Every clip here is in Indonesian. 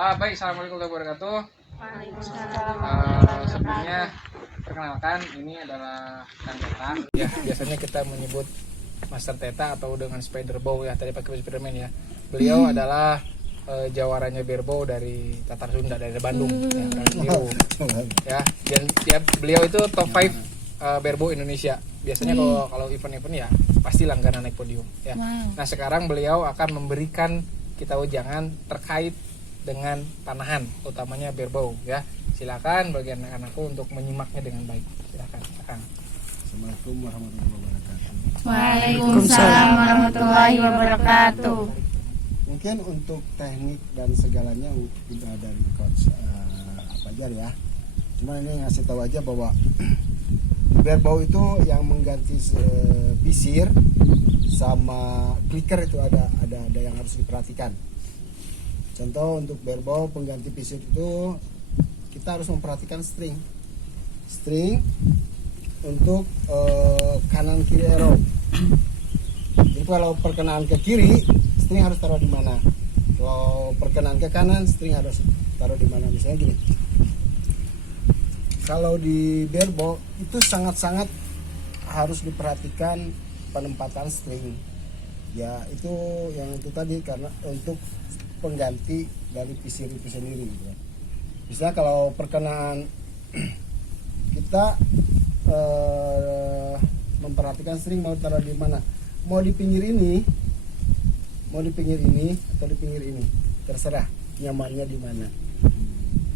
Baik, assalamualaikum warahmatullahi wabarakatuh. Waalaikumsalam. Sebelumnya perkenalkan, ini adalah Kang Teta. Ya, biasanya kita menyebut Master Teta atau dengan Spiderbow ya, tadi pakai Spiderman ya. Beliau adalah jawarannya Berbow dari Tatar Sunda, dari Bandung ya, Kang Biru. Ya, dan beliau itu top 5 Berbow Indonesia. Biasanya kalau event-event ya pasti langganan naik podium ya. Nah, sekarang beliau akan memberikan kita ujangan terkait dengan panahan, utamanya Berbow ya. Silakan bagi anak-anakku untuk menyimaknya dengan baik. Silakan, Kang. Assalamualaikum warahmatullahi wabarakatuh. Waalaikumsalam warahmatullahi wabarakatuh. Mungkin untuk teknik dan segalanya udah dari coach Fajar ya. Cuma ini ngasih tahu aja bahwa Berbow itu yang mengganti pisir sama clicker itu ada yang harus diperhatikan. Contoh untuk Berbow pengganti pisir itu kita harus memperhatikan string untuk kanan kiri arrow. Jadi kalau perkenaan ke kiri, string harus taruh di mana? Kalau perkenaan ke kanan, string harus taruh di mana? Misalnya gini. Kalau di Berbow itu sangat-sangat harus diperhatikan penempatan string. Ya itu yang itu tadi karena untuk pengganti dari pisir itu sendiri. Ya. Misalnya kalau perkenaan kita memperhatikan string mau taruh di mana, mau di pinggir ini atau di pinggir ini, terserah nyamannya di mana.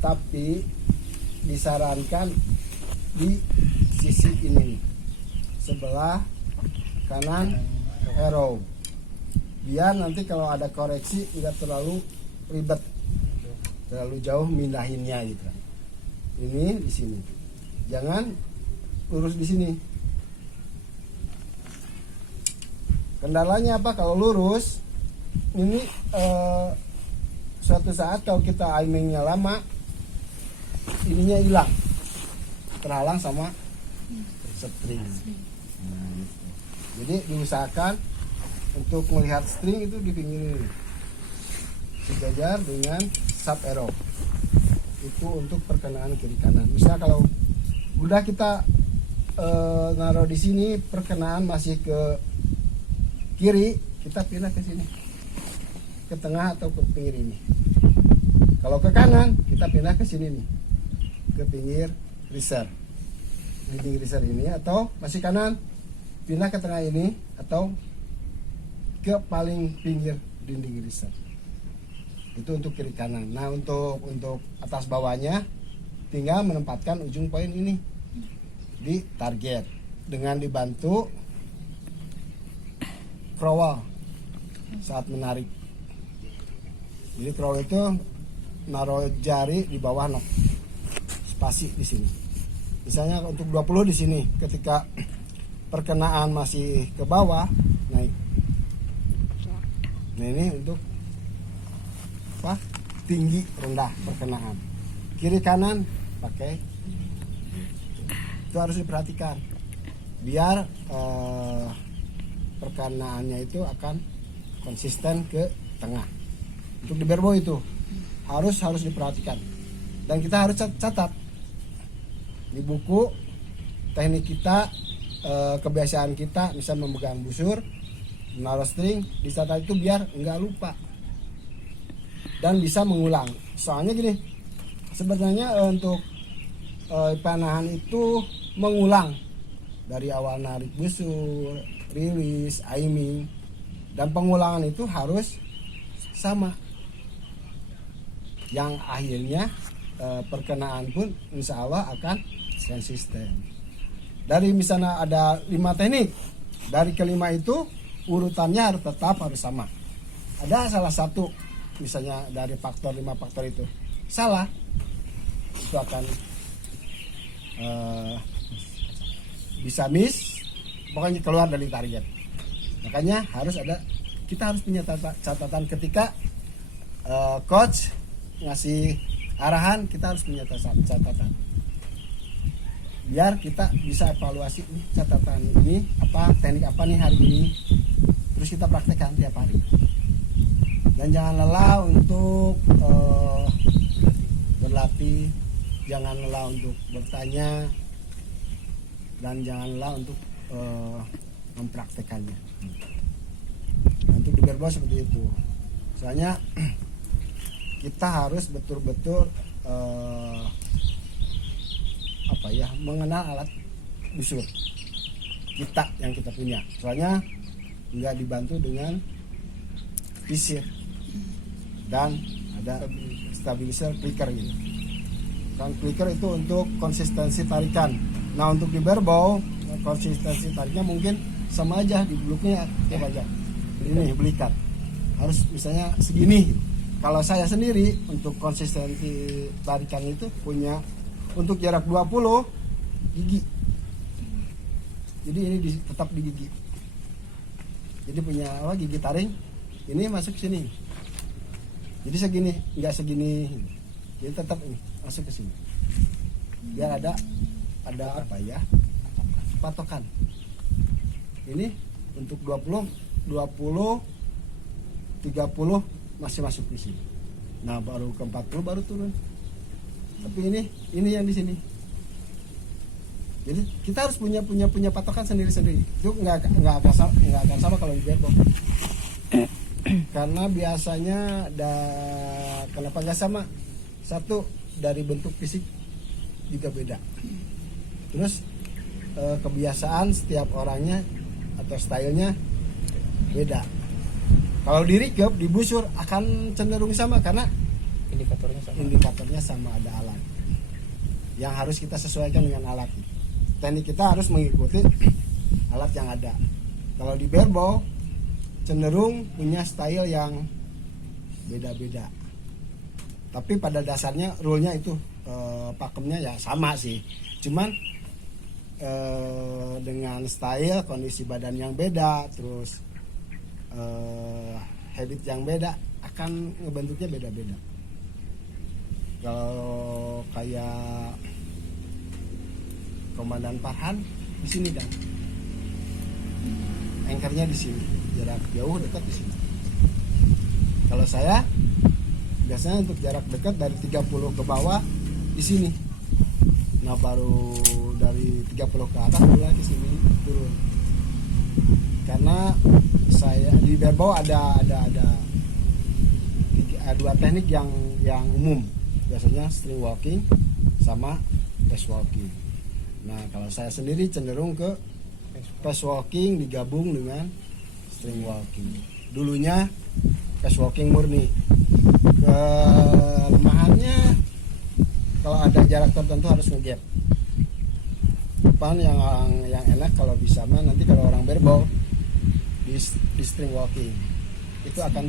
Tapi disarankan di sisi ini, sebelah kanan arrow, biar nanti kalau ada koreksi tidak terlalu ribet, terlalu jauh mindahinnya gitu. Ini di sini, jangan lurus di sini. Kendalanya apa kalau lurus? Ini suatu saat kalau kita aimingnya lama, ininya hilang, terhalang sama string. Nah, gitu. Jadi diusahakan untuk melihat string itu di pinggir ini, sejajar dengan sub arrow. Itu untuk perkenaan kiri kanan. Misalnya kalau udah kita naruh di sini, perkenaan masih ke kiri, kita pindah ke sini, ke tengah atau ke pinggir ini. Kalau ke kanan, kita pindah ke sini nih, ke pinggir riser, dinding riser ini, atau masih kanan pindah ke tengah ini atau ke paling pinggir dinding riser. Itu untuk kiri kanan. Nah, untuk atas bawahnya tinggal menempatkan ujung poin ini di target dengan dibantu crowel saat menarik. Jadi crowel itu naruh jari di bawah nok spasi di sini. Misalnya untuk 20 di sini, ketika perkenaan masih ke bawah naik. Nah, ini untuk apa? Tinggi rendah perkenaan. Kiri kanan pakai. Itu harus diperhatikan. Biar perkenaannya itu akan konsisten ke tengah. Untuk di Berbow itu harus diperhatikan. Dan kita harus catat di buku teknik kita, kebiasaan kita, misal memegang busur, menaruh string, dicatat itu biar nggak lupa dan bisa mengulang. Soalnya gini, sebenarnya untuk panahan itu mengulang dari awal narik busur, rilis, aiming, dan pengulangan itu harus sama. Yang akhirnya perkenaan pun insya Allah akan konsisten. Dari misalnya ada 5 teknik, dari kelima itu urutannya harus tetap sama. Ada salah satu misalnya dari faktor 5 faktor itu salah, itu akan bisa miss, pokoknya keluar dari target. Makanya kita harus punya catatan ketika coach ngasih arahan, kita harus punya catatan biar kita bisa evaluasi catatan ini apa, teknik apa nih hari ini, terus kita praktekkan tiap hari. Dan jangan lelah untuk berlatih, jangan lelah untuk bertanya, dan jangan lelah untuk mempraktekannya. Nah, untuk di Berbau seperti itu. Soalnya kita harus betul-betul mengenal alat busur kita yang kita punya. Soalnya nggak dibantu dengan pisir dan ada stabilizer clicker gitu. Kan clicker itu untuk konsistensi tarikan. Nah untuk di Berbau konsistensi tariknya mungkin sama aja di bloknya coba aja. Ini belikat harus misalnya segini. Kalau saya sendiri untuk konsistensi tarikan itu punya untuk jarak 20 gigi. Jadi ini tetap di gigi. Jadi punya gigi taring ini masuk sini. Jadi segini, enggak segini. Jadi tetap ini masuk ke sini. Biar ada patokan. Ini untuk 20 30 masih masuk di sini. Nah, baru ke 40 baru turun. Tapi ini yang di sini. Jadi kita harus punya patokan sendiri-sendiri. Itu nggak akan sama kalau di Berbau. Karena biasanya kenapa nggak sama? Satu dari bentuk fisik juga beda. Terus kebiasaan setiap orangnya atau stylenya beda. Kalau di recurve, di busur akan cenderung sama karena indikatornya sama, ada alat yang harus kita sesuaikan dengan alat. Teknik kita harus mengikuti alat yang ada. Kalau di Berbau cenderung punya style yang beda-beda. Tapi pada dasarnya rule-nya itu pakemnya ya sama sih. Cuman dengan style, kondisi badan yang beda, terus habit yang beda akan ngebentuknya beda-beda. Kalau kayak Komandan Farhan di sini dan anchornya di sini, jarak jauh dekat di sini. Kalau saya biasanya untuk jarak dekat dari 30 ke bawah di sini. Nah baru dari 30 ke atas mulai ke sini turun. Karena saya di Berbau ada dua teknik yang umum. Biasanya string walking sama pace walking. Nah kalau saya sendiri cenderung ke pace walking digabung dengan string walking. Dulunya pace walking murni. Kelemahannya kalau ada jarak tertentu harus nge-gap. Depan yang enak kalau bisa mah nanti kalau orang Berbau di string walking itu akan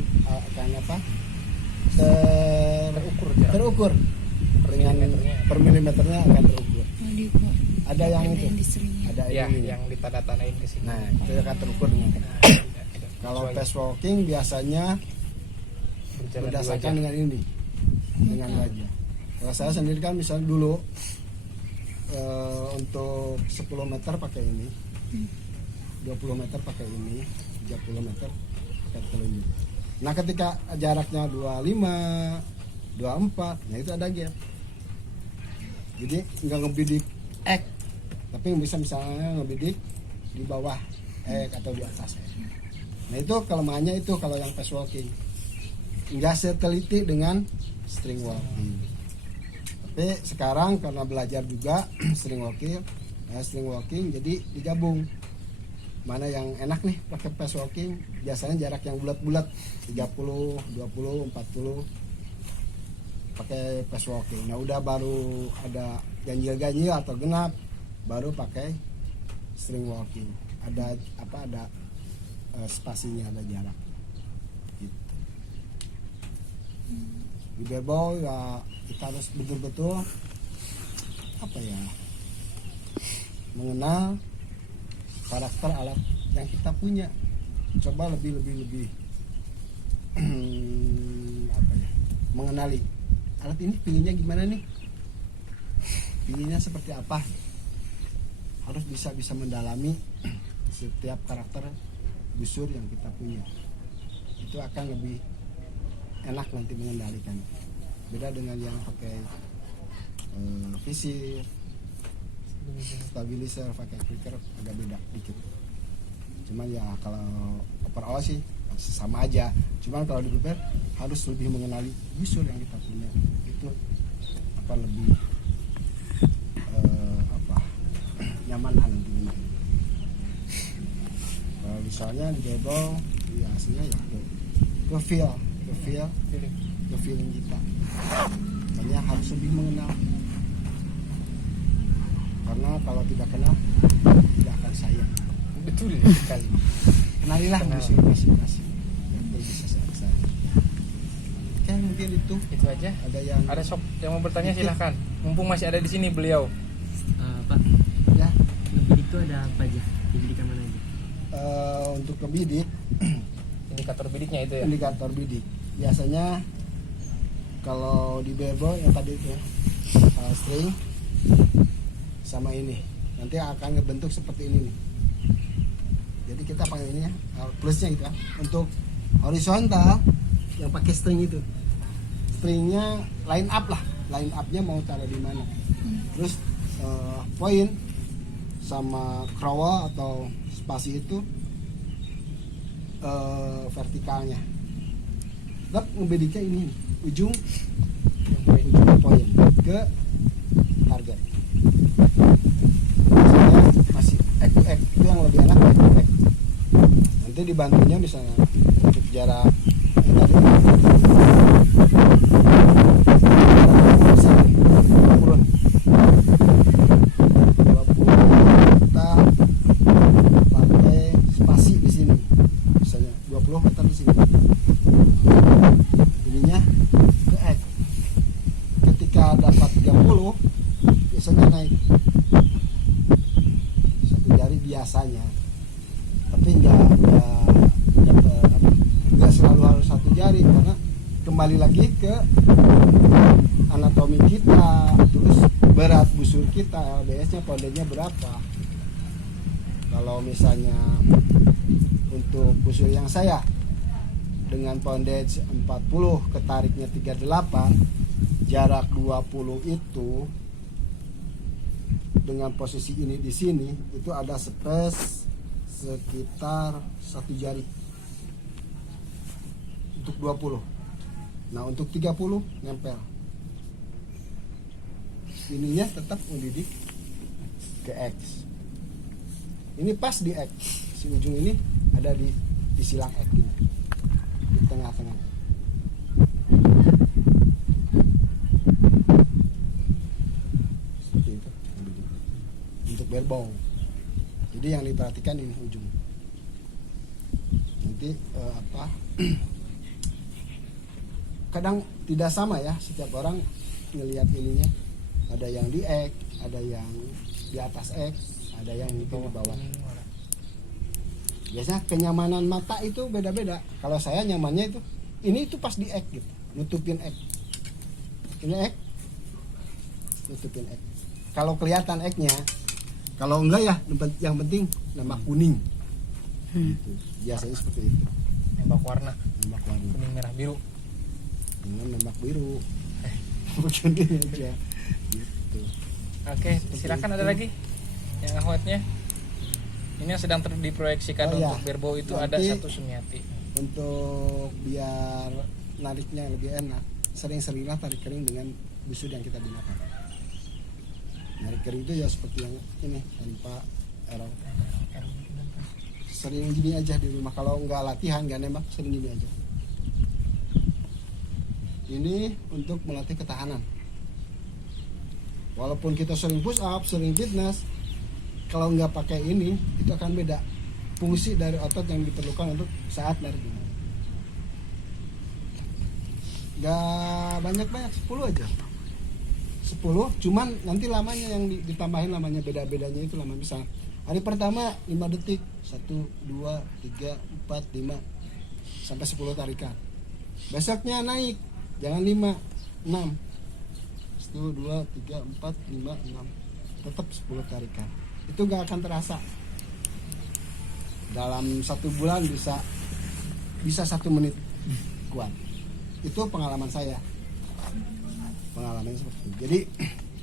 terukur dengan per milimeternya akan terukur. Ada yang itu, ada yang ditanda-tandain ke sini. Nah itu akan terukur dengan. Kalau pace walking biasanya berdasarkan dengan ini, dengan wajah. Kalau saya sendiri kan misalnya dulu untuk 10 meter pakai ini, 20 meter pakai ini, 30 meter pakai ini. Nah ketika jaraknya 25, 24, nah itu ada gap. Jadi nggak ngebidik X, tapi bisa misalnya ngebidik di bawah X atau di atas X. Nah itu kelemahannya itu kalau yang pace walking nggak seteliti dengan string walking. Tapi sekarang karena belajar juga string walking jadi digabung. Mana yang enak nih pakai pace walking, biasanya jarak yang bulat-bulat 30, 20, 40 pakai pace walking. Nah udah baru ada ganjil-ganjil atau genap baru pakai string walking. Ada spasinya, ada jarak gitu. Di Berbau ya kita harus betul-betul mengenal karakter alat yang kita punya. Coba lebih mengenali alat ini pinginnya gimana nih, pinginnya seperti apa. Harus bisa mendalami setiap karakter busur yang kita punya. Itu akan lebih enak nanti mengendalikan. Beda dengan yang pakai visir, stabilizer, pakai clicker agak beda dikit. Cuman ya kalau overall sih sama aja. Cuman kalau di prepare harus lebih mengenali busur yang kita punya. Itu apa lebih nyaman lah nanti main. Kalau misalnya di bebel ya aslinya ya ke feeling kita. Makanya harus lebih mengenal. Karena kalau tidak kenal tidak akan sayang. Betul sekali. Kenalilah busur masing-masing. Itu bisa saya. Oke, mungkin itu aja. Ada Sob yang mau bertanya silahkan. Mumpung masih ada di sini beliau. Pak, ya. bidik itu ada apa aja? Bidik mana aja? Untuk ke bidik, Indikator bidiknya itu ya. indikator bidik. Biasanya kalau di bebo yang tadi itu ya, string sama ini nanti akan ngebentuk seperti ini nih. Jadi kita pakai ini ya, plusnya gitu ya. Untuk horizontal yang pakai string itu, stringnya line up lah, line upnya mau taruh di mana. Terus poin sama crawl atau spasi itu vertikalnya. Tetap ngebediknya ini ujung poin ke target. Misalnya masih egg to egg itu yang lebih enak egg to egg. Nanti dibantunya misalnya untuk jarak yang tadi turun 20 kita pakai spasi di sini misalnya 20 meter di sini ininya ke egg. Ketika dapat 30 biasanya naik satu jari biasanya, tapi nggak selalu harus satu jari karena kembali lagi ke anatomi kita, terus berat busur kita, LBS-nya pondenya berapa. Kalau misalnya untuk busur yang saya dengan pondage 40 ketariknya 38 jarak 20 itu dengan posisi ini di sini itu ada space sekitar 1 jari untuk 20. Nah untuk 30 nempel. Ininya tetap mendidik ke X. Ini pas di X. Si ujung ini ada di silang X ini. Di tengah-tengah. Seperti itu. Untuk berbau. Jadi yang diperhatikan ini ujung. Nanti kadang tidak sama ya, setiap orang ngelihat ininya. Ada yang di X, ada yang di atas X, ada yang mungkin di bawah. Biasanya kenyamanan mata itu beda-beda. Kalau saya nyamannya itu ini itu pas di X gitu, nutupin X. Ini X, nutupin X. Kalau kelihatan X-nya, kalau enggak ya yang penting nambah kuning. Gitu. Biasanya seperti itu. Nembak warna. Kuning, merah, biru. Nembak biru. Begini aja. Gitu. Oke, silakan ada lagi yang ahwatnya. Ini yang sedang diproyeksikan untuk berbau itu nanti ada satu Sumiati. Untuk biar nariknya lebih enak, sering-seringlah tarik kering dengan busur yang kita gunakan. Narik kering itu ya seperti yang ini tanpa error. Sering gini aja di rumah. Kalau nggak latihan, nggak nembak, sering gini aja. Ini untuk melatih ketahanan. Walaupun kita sering push up, sering fitness, kalau nggak pakai ini, itu akan beda fungsi dari otot yang diperlukan untuk saat narik ini. Nggak banyak-banyak, 10 aja. 10, cuman nanti lamanya yang ditambahin, lamanya beda-bedanya itu lama. Misal hari pertama 5 detik, 1, 2, 3, 4, 5 sampai 10 tarikan. Besoknya naik, jangan 5, 6. 1, 2, 3, 4, 5, 6. Tetap 10 tarikan. Itu gak akan terasa. Dalam 1 bulan bisa 1 menit kuat. itu pengalaman saya. Pengalamannya seperti itu. Jadi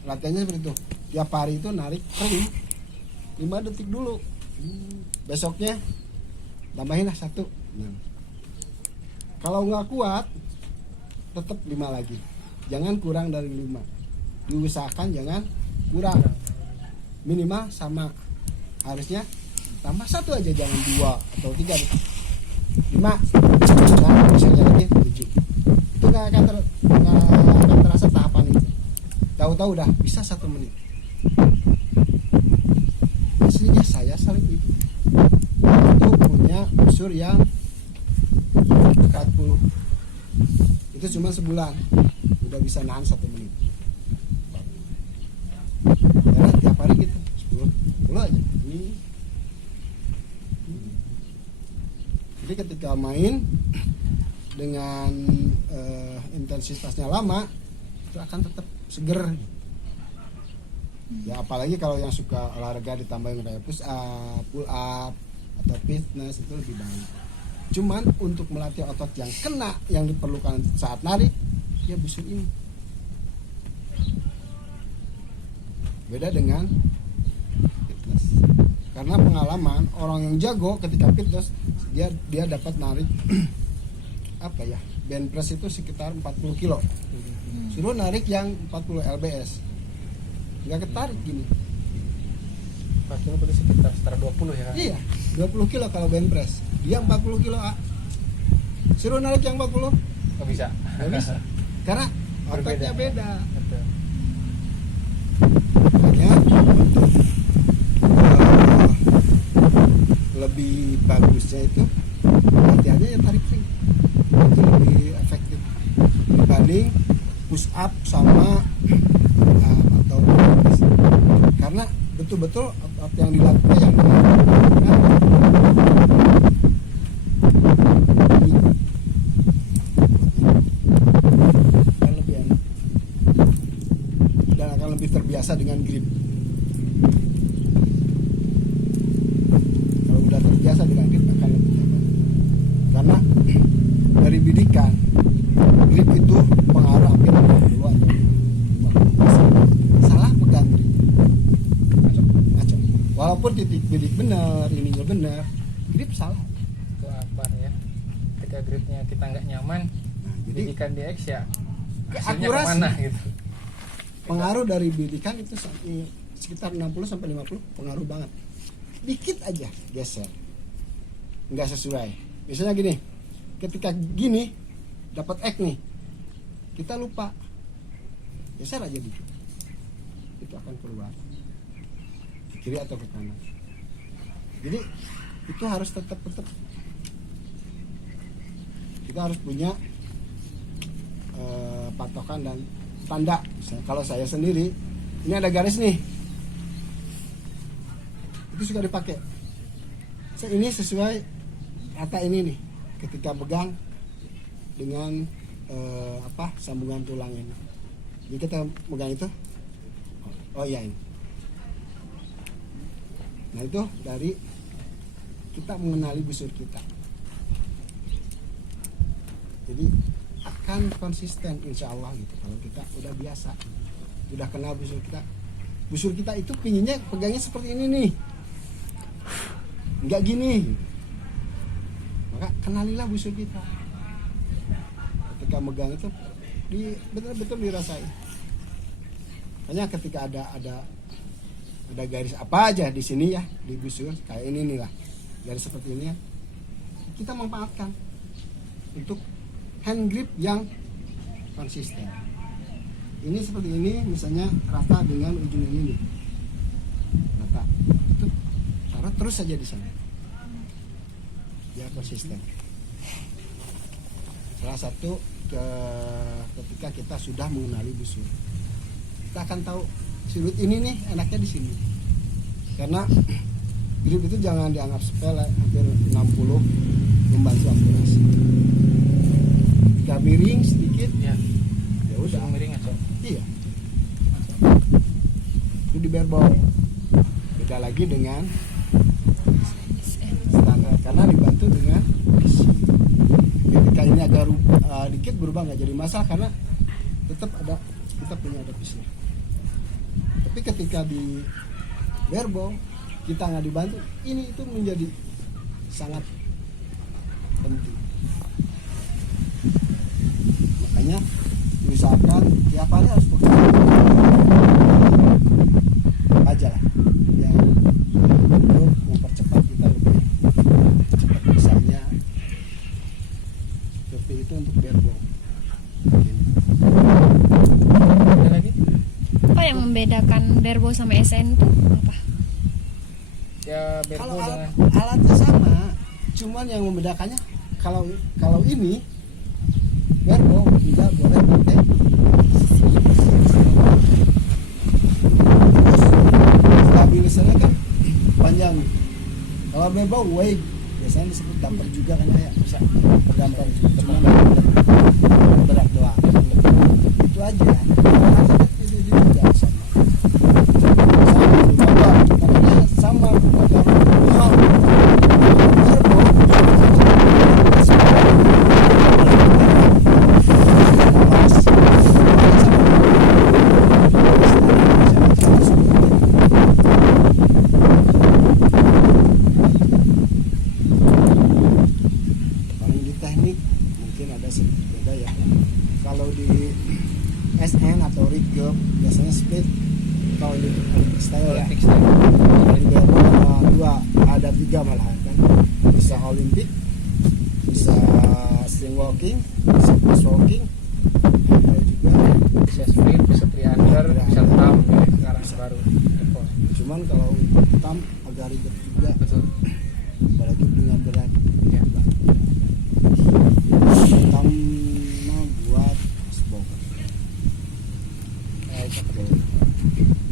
latihannya seperti itu. Tiap hari itu narik kering 5 detik dulu. Besoknya tambahin lah 1. Nah. Kalau nggak kuat tetap 5 lagi. Jangan kurang dari 5. Diusahakan jangan kurang. Minimal sama. Harusnya tambah 1 aja, jangan 2 atau 3. 5. Nah, misalnya lagi 7. Itu nggak akan terasa tahapan itu. Tahu-tahu udah bisa 1 menit. Aslinya saya sering itu punya busur yang 40. Itu cuma sebulan udah bisa nahan 1 menit. Karena tiap hari gitu 10 aja. Jadi ketika main dengan intensitasnya lama itu akan tetap seger. Ya apalagi kalau yang suka olahraga ditambahin kayak push up, pull up atau fitness itu lebih baik. Cuman untuk melatih otot yang kena yang diperlukan saat narik ya busur ini. Beda dengan fitness. Karena pengalaman orang yang jago ketika fitness dia dapat narik apa ya? Bench press itu sekitar 40 kilo. Suruh narik yang 40 lbs. Nggak ketarik gini. 4 kilo berarti sekitar 20 ya kan? Iya, 20 kilo kalau bench press. Dia 40 kilo A. Suruh narik yang 40 Nggak bisa. nggak bisa. Karena ototnya beda. Betul. Makanya untuk lebih bagusnya itu latihannya ya tarik ring. Itu lebih efektif dibanding push up sama atau karena betul-betul otot yang dilakukan yang akan lebih enak dan akan lebih terbiasa dengan grip. Kalau udah terbiasa dengan grip akan lebih nyaman. Karena dari bidikan grip itu pengaruh hampir 50 atau 50%. Salah pegang grip ngaco. Walaupun titik bidik benar, ininya benar, grip salah. Itu apa ya? Ketika gripnya kita nggak nyaman, Jadi bidikan DX ya hasilnya akurasi. kemana gitu. Pengaruh dari bidikan itu sekitar 60 sampai 50 pengaruh banget. Dikit aja geser. Nggak sesuai. Misalnya gini, ketika gini dapat X nih. Kita lupa. Geser aja dikit. Itu akan keluar. Ke kiri atau ke kanan. Jadi itu harus tetap kita harus punya patokan dan tanda. Misalnya, kalau saya sendiri ini ada garis nih, itu suka dipakai. Ini sesuai rata ini nih ketika pegang dengan sambungan tulang ini. Jadi kita pegang itu, oh iya ini. Nah itu dari kita mengenali busur kita. Jadi akan konsisten insya Allah gitu kalau kita udah biasa, udah kenal busur kita. Busur kita itu pinginnya pegangnya seperti ini nih, nggak gini. Maka kenalilah busur kita. Ketika megang itu betul-betul dirasain. Hanya ketika ada garis apa aja di sini ya di busur kayak ini nih lah, garis seperti ini ya, kita manfaatkan untuk hand grip yang konsisten. Ini seperti ini misalnya rata dengan ujung ini nih, rata itu taruh terus saja di sana ya konsisten. Salah satu ketika kita sudah mengenali busur, kita akan tahu sudut ini nih enaknya di sini. Karena grip itu jangan dianggap sepele, hampir 60 membantu akurasi. Jika miring sedikit Ya, ya udah miring aja. iya itu di bareball. Beda lagi dengan standar karena dibantu dengan besi. ketika ini agak dikit berubah nggak jadi masalah karena tetap ada kita punya ada pisnya. Tapi ketika di verbal kita nggak dibantu, ini itu menjadi sangat penting. Makanya diusahakan tiap hari harus bekerja aja lah yang untuk mempercepat kita lebih cepat bisanya. Seperti itu untuk verbal. Ada lagi? Apa yang membedakan Berbo sama SN itu apa? Ya Kalau berbo dengan alatnya sama, cuman yang membedakannya kalau ini verbal tidak boleh pakai terus stabilisernya kan panjang. Kalau verbal wave biasanya disebut damper juga kan ya, bisa berdamper cuman berat doang. Itu aja. Itu juga sama. Sama paling di teknik mungkin ada sedikit beda ya. Kalau di SN atau Rigger biasanya split. Kalau di Olympic style ya. Olympic style. Kalau di Berbo ada 3 malahan kan. Bisa Olympic, bisa string walking, bisa cross walking, ada juga. bisa split, bisa 3 under, bisa thumb ya, sekarang baru. Cuman kalau untuk thumb agak ribet juga, Betul. apalagi dengan berat. Ya. Thumb mah buat sebong. Nah, itu.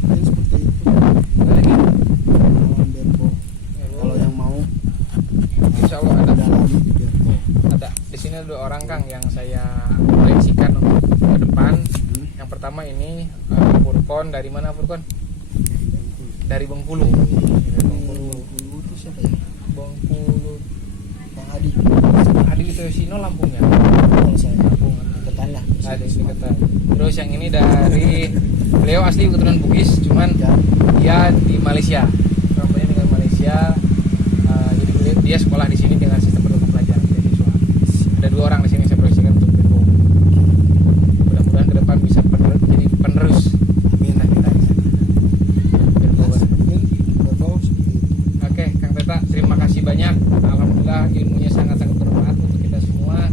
Mungkin seperti itu. Ada lagi? Pengalaman Berbo. Kalau yang mau Insya Allah ada. dalami di Berbo. Ada. Di sini ada 2 orang Kang yang saya proyeksikan untuk ke depan. Yang pertama ini Furkon, dari mana Furkon? Dari Bengkulu. Dari Bengkulu. Dulu itu siapa ya? Bengkulu. Kang Adi. Adi itu Sino Lampungnya. Kalau saya Lampung. deketan lah. Ada di deketan. Terus yang ini dari beliau asli keturunan Bugis, cuman dia di Malaysia. Rambutnya dengan Malaysia. Jadi dia sekolah di sini dengan sistem program pelajar beasiswa. Ada 2 orang di sini saya proyeksikan untuk Berbo. Mudah-mudahan ke depan bisa jadi penerus. Amin. Berbo. Mungkin Berbo seperti itu. Oke, Kang Teta, terima kasih banyak. Alhamdulillah ilmunya sangat-sangat bermanfaat untuk kita semua.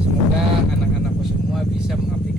Semoga anak-anakku semua bisa mengaplikasikan